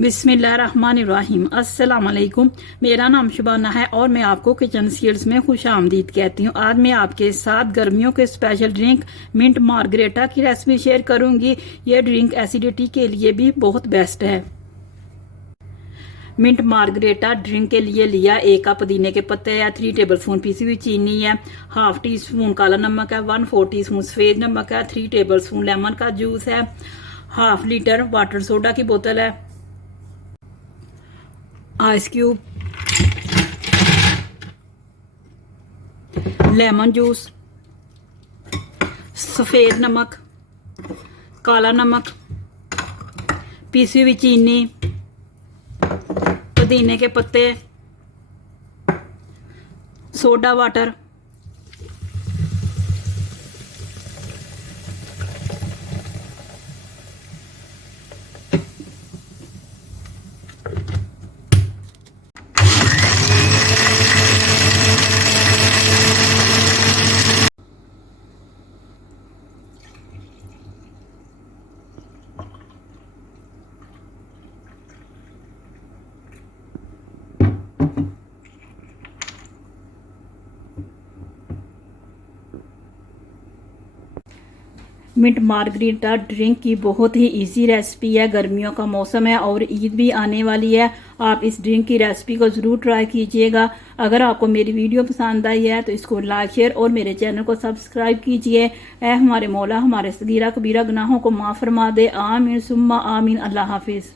बिस्मिल्लाहिर्रहमानिर्रहीम। अस्सलाम वालेकुम। मेरा नाम शुबाना है और मैं आपको किचन सीड्स में खुश आमदीद कहती हूँ। आज मैं आपके साथ गर्मियों के स्पेशल ड्रिंक मिंट मार्गरेटा की रेसिपी शेयर करूंगी। ये ड्रिंक एसिडिटी के लिए भी बहुत बेस्ट है। मिंट मार्गरेटा ड्रिंक के लिए लिया 1 कप पुदीने के पत्ते है, 3 टेबलस्पून पीसी हुई चीनी है, हाफ टी स्पून काला नमक है, 1/4 टीस्पून सफेद नमक है, 3 टेबलस्पून लेमन का जूस है, हाफ लीटर वाटर सोडा की बोतल है, आइस क्यूब, लेमन जूस, सफ़ेद नमक, काला नमक, पीसी हुई चीनी, पुदीने के पत्ते, soda water, mint margarita drink की बहुत ही इजी रेसिपी है। गर्मियों का मौसम है और ईद भी आने वाली है। आप इस ड्रिंक की रेसिपी को ज़रूर ट्राई कीजिएगा। अगर आपको मेरी वीडियो पसंद आई है तो इसको लाइक शेयर और मेरे चैनल को सब्सक्राइब कीजिए। ऐ हमारे मौला हमारे सगीरा कबीरा गुनाहों को माफ़ फरमा दे। आमीन सुम्मा आमीन। अल्लाह हाफिज़।